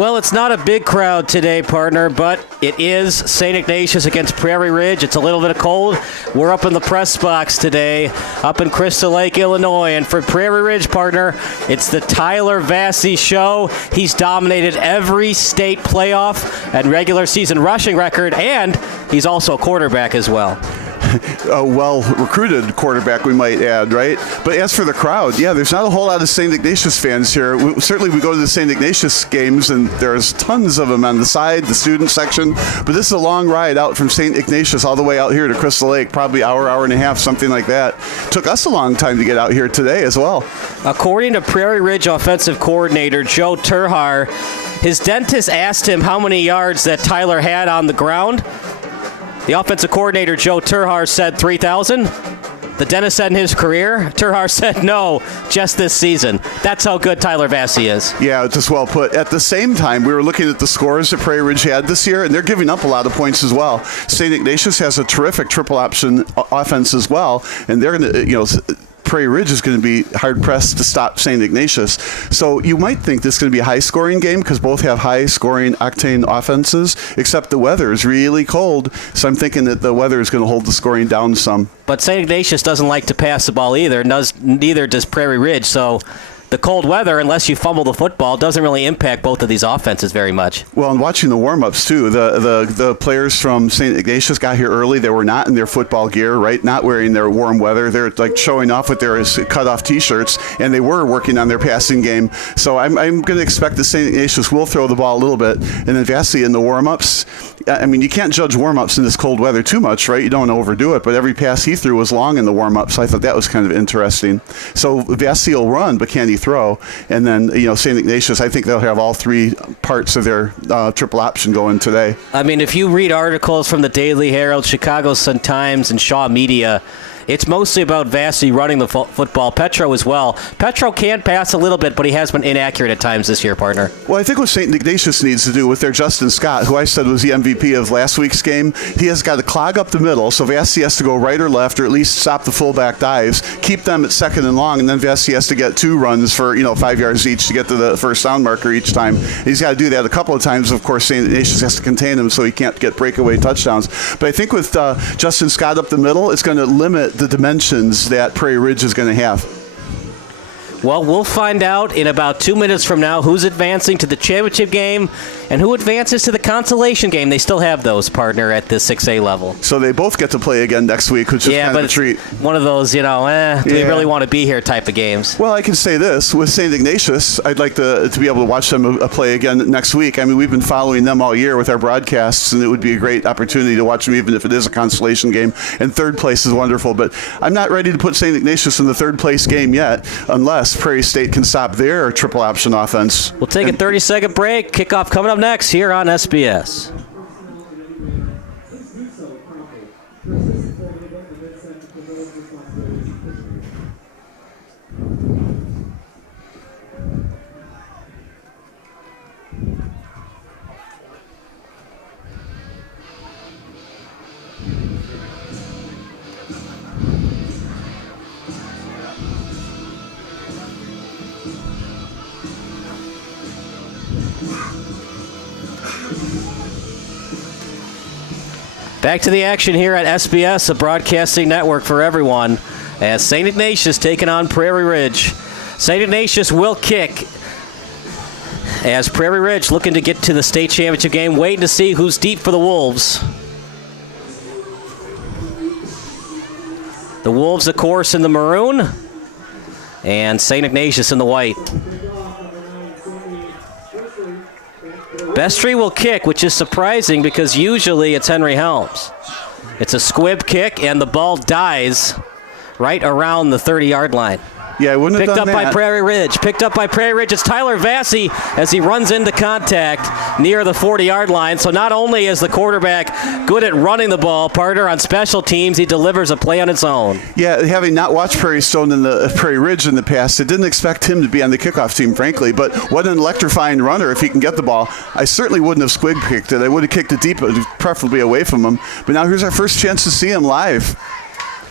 Well, it's not a big crowd today, partner, but it is St. Ignatius against Prairie Ridge. It's a little bit cold. We're up in the press box today, up in Crystal Lake, Illinois. And for Prairie Ridge, partner, it's the Tyler Vassy show. He's dominated every state playoff and regular season rushing record, and he's also a quarterback as well. A well-recruited quarterback, we might add, right? But as for the crowd, yeah, there's not a whole lot of St. Ignatius fans here. Certainly we go to the St. Ignatius games, and there's tons of them on the side, the student section. But this is a long ride out from St. Ignatius all the way out here to Crystal Lake, probably hour and a half, something like that. Took us a long time to get out here today as well. According to Prairie Ridge offensive coordinator Joe Turhar, his dentist asked him how many yards that Tyler had on the ground. The offensive coordinator, Joe Turhar, said 3,000. The dentist said in his career. Turhar said no, just this season. That's how good Tyler Vassy is. Yeah, just well put. At the same time, we were looking at the scores that Prairie Ridge had this year, and they're giving up a lot of points as well. St. Ignatius has a terrific triple option offense as well, and they're going to, Prairie Ridge is going to be hard-pressed to stop St. Ignatius. So you might think this is going to be a high-scoring game because both have high-scoring octane offenses, except the weather is really cold. So I'm thinking that the weather is going to hold the scoring down some. But St. Ignatius doesn't like to pass the ball either. Neither does Prairie Ridge. So the cold weather, unless you fumble the football, doesn't really impact both of these offenses very much. Well, and watching the warm-ups, too, the players from St. Ignatius got here early. They were not in their football gear, right? Not wearing their warm weather. They're like showing off with their cut-off T-shirts, and they were working on their passing game. So I'm going to expect that St. Ignatius will throw the ball a little bit. And then Vassy in the warm-ups, I mean, you can't judge warm-ups in this cold weather too much, right? You don't want to overdo it, but every pass he threw was long in the warm-up, so I thought that was kind of interesting. So Vassy will run, but can he throw? And then, St. Ignatius, I think they'll have all three parts of their triple option going today. I mean, if you read articles from the Daily Herald, Chicago Sun-Times, and Shaw Media, it's mostly about Vassy running the football. Petro as well. Petro can pass a little bit, but he has been inaccurate at times this year, partner. Well, I think what St. Ignatius needs to do with their Justin Scott, who I said was the MVP of last week's game, he has got to clog up the middle, so Vassy has to go right or left, or at least stop the fullback dives, keep them at second and long, and then Vassy has to get 2 runs for 5 yards each to get to the first down marker each time. He's got to do that a couple of times. Of course, St. Ignatius has to contain him so he can't get breakaway touchdowns. But I think with Justin Scott up the middle, it's going to limit the dimensions that Prairie Ridge is going to have. Well, we'll find out in about 2 minutes from now who's advancing to the championship game and who advances to the consolation game. They still have those, partner, at the 6A level. So they both get to play again next week, which is kind of a treat. One of those, do we really want to be here type of games? Well, I can say this. With St. Ignatius, I'd like to be able to watch them play again next week. I mean, we've been following them all year with our broadcasts, and it would be a great opportunity to watch them even if it is a consolation game. And third place is wonderful, but I'm not ready to put St. Ignatius in the third place game yet unless Prairie State can stop their triple option offense. We'll take a 30-second break. Kickoff coming up next here on SBS. Back to the action here at SBS, a broadcasting network for everyone, as St. Ignatius taking on Prairie Ridge. St. Ignatius will kick as Prairie Ridge looking to get to the state championship game, waiting to see who's deep for the Wolves. The Wolves, of course, in the maroon, and St. Ignatius in the white. Bestry will kick, which is surprising because usually it's Henry Helms. It's a squib kick, and the ball dies right around the 30-yard line. Yeah, I wouldn't have done that. Picked up by Prairie Ridge. Picked up by Prairie Ridge. It's Tyler Vassy as he runs into contact near the 40-yard line. So not only is the quarterback good at running the ball, partner, on special teams, he delivers a play on its own. Yeah, having not watched Prairie Stone and the Prairie Ridge in the past, I didn't expect him to be on the kickoff team, frankly. But what an electrifying runner if he can get the ball. I certainly wouldn't have squib kicked it. I would have kicked it deep, preferably away from him. But now here's our first chance to see him live.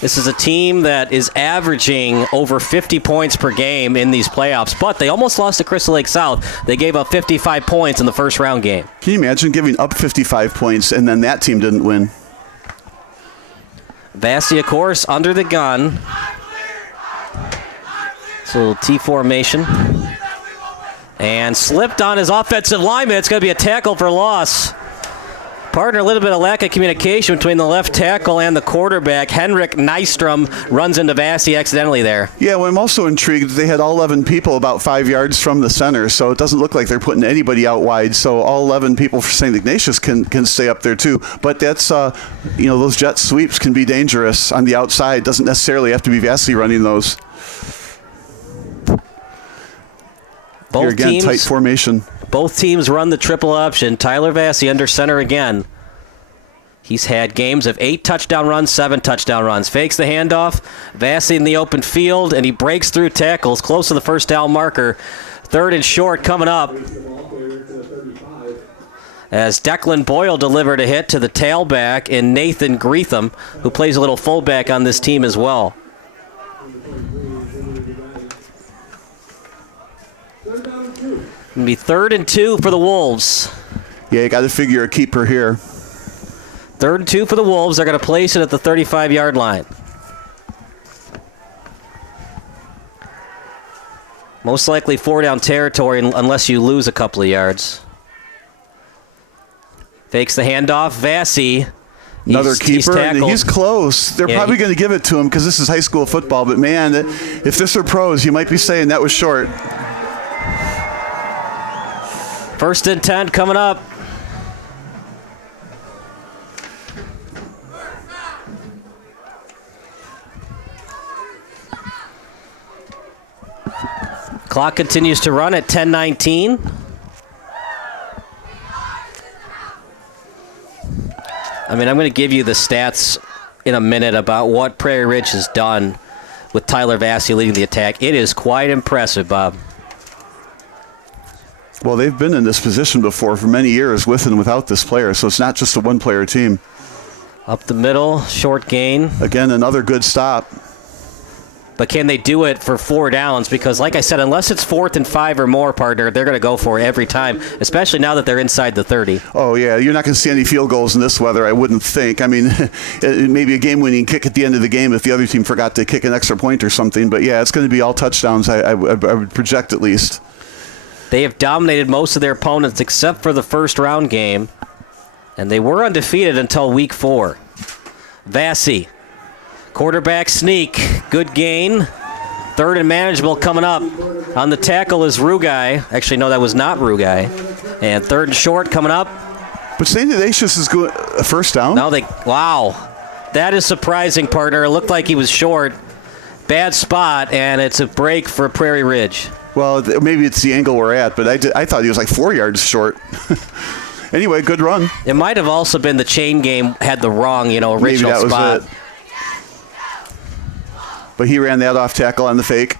This is a team that is averaging over 50 points per game in these playoffs, but they almost lost to Crystal Lake South. They gave up 55 points in the first round game. Can you imagine giving up 55 points and then that team didn't win? Vassy, of course, under the gun. It's a little T formation. And slipped on his offensive lineman. It's going to be a tackle for loss. Partner, a little bit of lack of communication between the left tackle and the quarterback. Henrik Nystrom runs into Vassy accidentally there. Yeah, well, I'm also intrigued. They had all 11 people about 5 yards from the center, so it doesn't look like they're putting anybody out wide. So all 11 people for St. Ignatius can stay up there too. But that's, those jet sweeps can be dangerous on the outside. Doesn't necessarily have to be Vassy running those. Here again, tight formation. Both teams run the triple option. Tyler Vassy under center again. He's had games of 8 touchdown runs, 7 touchdown runs. Fakes the handoff. Vassy in the open field, and he breaks through tackles close to the first down marker. 3rd and short coming up. As Declan Boyle delivered a hit to the tailback in Nathan Greetham, who plays a little fullback on this team as well. It'll be 3rd and 2 for the Wolves. Yeah, you got to figure a keeper here. 3rd and 2 for the Wolves. They're going to place it at the 35-yard line. Most likely 4-down territory unless you lose a couple of yards. Fakes the handoff. Vassy. Another keeper, and he's close. They're probably going to give it to him because this is high school football. But, man, if this are pros, you might be saying that was short. 1st and 10 coming up. Clock continues to run at 10:19. I'm going to give you the stats in a minute about what Prairie Ridge has done with Tyler Vassy leading the attack. It is quite impressive, Bob. Well, they've been in this position before for many years with and without this player, so it's not just a one-player team. Up the middle, short gain. Again, another good stop. But can they do it for 4 downs? Because, like I said, unless it's 4th and 5 or more, partner, they're going to go for it every time, especially now that they're inside the 30. Oh, yeah. You're not going to see any field goals in this weather, I wouldn't think. I mean, maybe a game-winning kick at the end of the game if the other team forgot to kick an extra point or something. But, yeah, it's going to be all touchdowns, I would project at least. They have dominated most of their opponents except for the first-round game, and they were undefeated until week 4. Vassy, quarterback sneak, good gain. 3rd and manageable coming up. On the tackle is Rugai. Actually, no, that was not Rugai. And 3rd and short coming up. But St. Ignatius is going a first down? No, wow. That is surprising, partner. It looked like he was short. Bad spot, and it's a break for Prairie Ridge. Well, maybe it's the angle we're at, but I thought he was like 4 yards short. Anyway, good run. It might have also been the chain game had the wrong, original maybe that spot. Was it. But he ran that off tackle on the fake.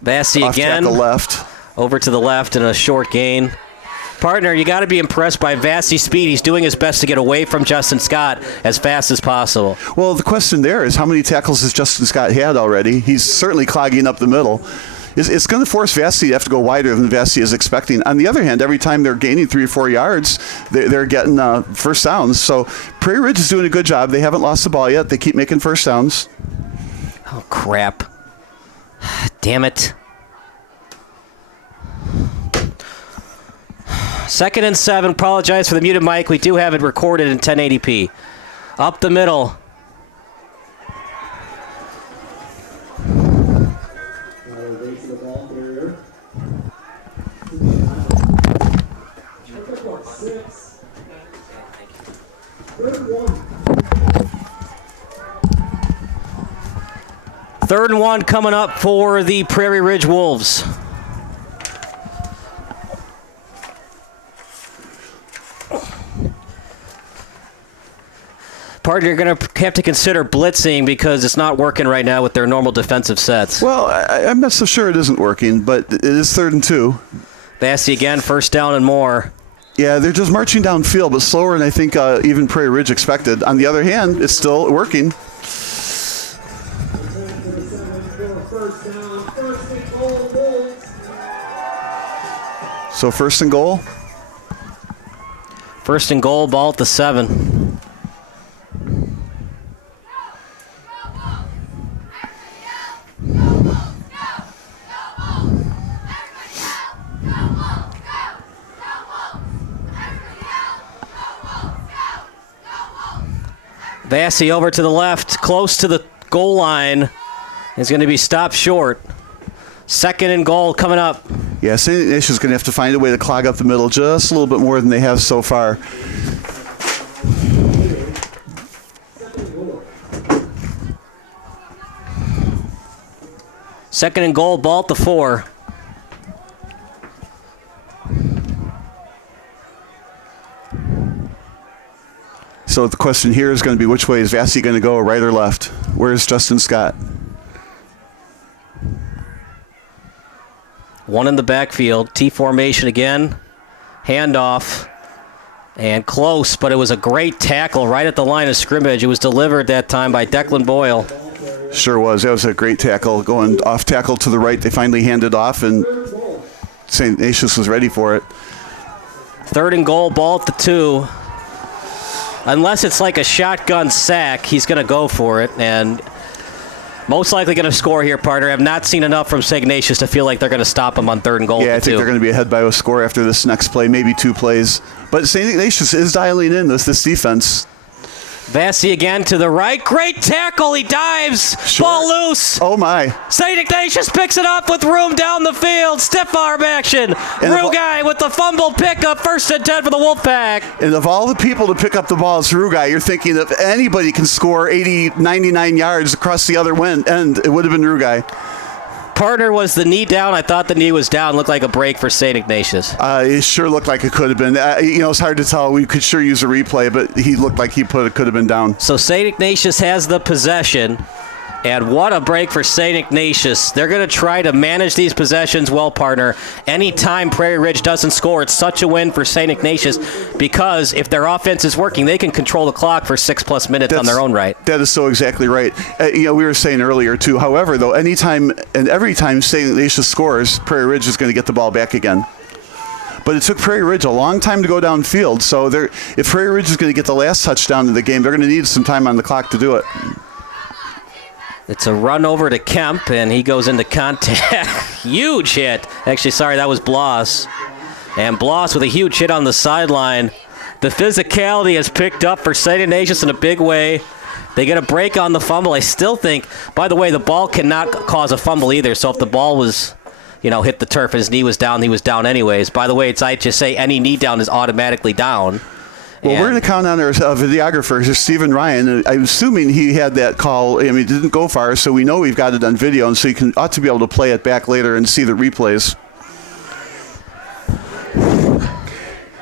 Vassy off again. Tackle left. Over to the left and a short gain. Partner, you got to be impressed by Vassy's speed. He's doing his best to get away from Justin Scott as fast as possible. Well, the question there is how many tackles has Justin Scott had already? He's certainly clogging up the middle. It's going to force Vassy to have to go wider than Vassy is expecting. On the other hand, every time they're gaining 3 or 4 yards, they're getting first downs. So Prairie Ridge is doing a good job. They haven't lost the ball yet. They keep making first downs. Oh, crap. Damn it. 2nd and 7. Apologize for the muted mic. We do have it recorded in 1080p. Up the middle. Third and 1 coming up for the Prairie Ridge Wolves. Partner, you're going to have to consider blitzing because it's not working right now with their normal defensive sets. Well, I'm not so sure it isn't working, but it is 3rd and 2. Vassy again, first down and more. Yeah, they're just marching downfield, but slower than I think even Prairie Ridge expected. On the other hand, it's still working. So first and goal. First and goal, ball at the 7. Vassy over to the left, close to the goal line. Is going to be stopped short. Second and goal coming up. Yeah, St. Ignatius is going to have to find a way to clog up the middle just a little bit more than they have so far. Second and goal, ball at the 4. So the question here is going to be, which way is Vassy going to go, right or left? Where's Justin Scott? One in the backfield. T formation again. Handoff. And close, but it was a great tackle right at the line of scrimmage. It was delivered that time by Declan Boyle. Sure was. That was a great tackle. Going off tackle to the right. They finally handed off, and St. Ignatius was ready for it. Third and goal, ball at the 2. Unless it's like a shotgun sack, he's going to go for it. And most likely going to score here, partner. I've not seen enough from St. Ignatius to feel like they're going to stop him on third and goal. Yeah, I think they're going to be ahead by a score after this next play, maybe 2 plays. But St. Ignatius is dialing in this defense. Vassy again to the right. Great tackle. He dives. Sure. Ball loose. Oh, my. St. Ignatius picks it up with room down the field. Stiff arm action. Rugai with the fumble pickup. First and 10 for the Wolfpack. And of all the people to pick up the ball, it's Rugai. You're thinking if anybody can score 80, 99 yards across the other end, it would have been Rugai. Partner, was the knee down? I thought the knee was down. Looked like a break for St. Ignatius. It sure looked like it could have been. It's hard to tell. We could sure use a replay, but he looked like could have been down. So St. Ignatius has the possession. And what a break for St. Ignatius. They're going to try to manage these possessions well, partner. Anytime Prairie Ridge doesn't score, it's such a win for St. Ignatius because if their offense is working, they can control the clock for 6+ minutes on their own right. That is so exactly right. We were saying earlier, too, however, though, anytime and every time St. Ignatius scores, Prairie Ridge is going to get the ball back again. But it took Prairie Ridge a long time to go downfield, so if Prairie Ridge is going to get the last touchdown in the game, they're going to need some time on the clock to do it. It's a run over to Kemp, and he goes into contact. Huge hit. Actually, sorry, that was Bloss. And Bloss with a huge hit on the sideline. The physicality has picked up for St. Ignatius in a big way. They get a break on the fumble. I still think, by the way, the ball cannot cause a fumble either. So if the ball was, hit the turf and his knee was down, he was down anyways. By the way, I just say any knee down is automatically down. Well, we're going to count on our videographer, Stephen Ryan. I'm assuming he had that call. I mean, it didn't go far, so we know we've got it on video, and so you ought to be able to play it back later and see the replays.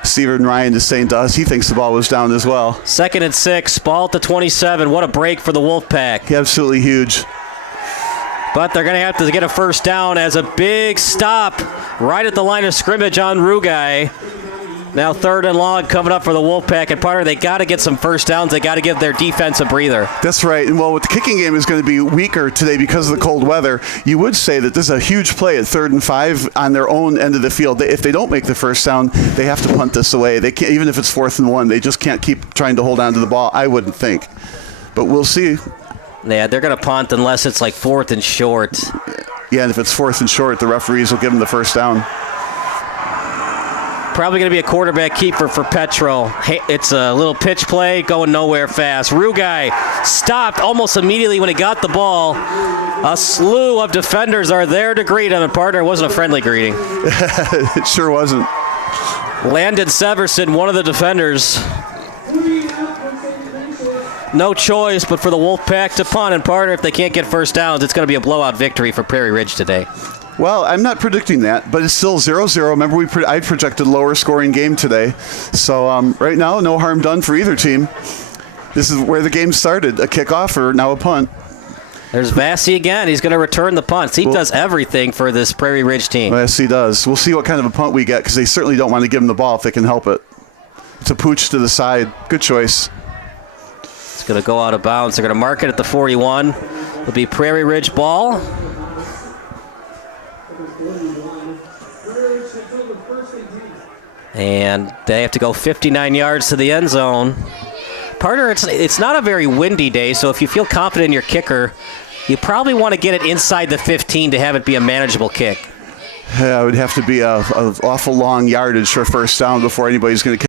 Stephen Ryan is saying to us he thinks the ball was down as well. 2nd and 6, ball at the 27. What a break for the Wolfpack. Absolutely huge. But they're going to have to get a first down as a big stop right at the line of scrimmage on Rugai. Now 3rd and long coming up for the Wolfpack. And partner, they got to get some first downs. They got to give their defense a breather. That's right. And the kicking game is going to be weaker today because of the cold weather. You would say that this is a huge play at 3rd and 5 on their own end of the field. If they don't make the first down, they have to punt this away. They can't, even if it's 4th and 1, they just can't keep trying to hold on to the ball, I wouldn't think. But we'll see. Yeah, they're going to punt unless it's like 4th and short. Yeah, and if it's 4th and short, the referees will give them the first down. Probably going to be a quarterback keeper for Petro. Hey, it's a little pitch play going nowhere fast. Rugai stopped almost immediately when he got the ball. A slew of defenders are there to greet him, and partner, it wasn't a friendly greeting. It sure wasn't. Landon Severson, one of the defenders. No choice but for the Wolfpack to punt, and partner, if they can't get first downs, it's going to be a blowout victory for Prairie Ridge today. Well, I'm not predicting that, but it's still 0-0. Remember, I projected lower scoring game today. So right now, no harm done for either team. This is where the game started, a kickoff or now a punt. There's Vassy again. He's going to return the punts. He does everything for this Prairie Ridge team. Yes, he does. We'll see what kind of a punt we get because they certainly don't want to give him the ball if they can help it. It's a pooch to the side. Good choice. It's going to go out of bounds. They're going to mark it at the 41. It'll be Prairie Ridge ball. And they have to go 59 yards to the end zone. Partner, it's not a very windy day, so if you feel confident in your kicker, you probably want to get it inside the 15 to have it be a manageable kick. Yeah, it would have to be a awful long yardage for first down before anybody's going to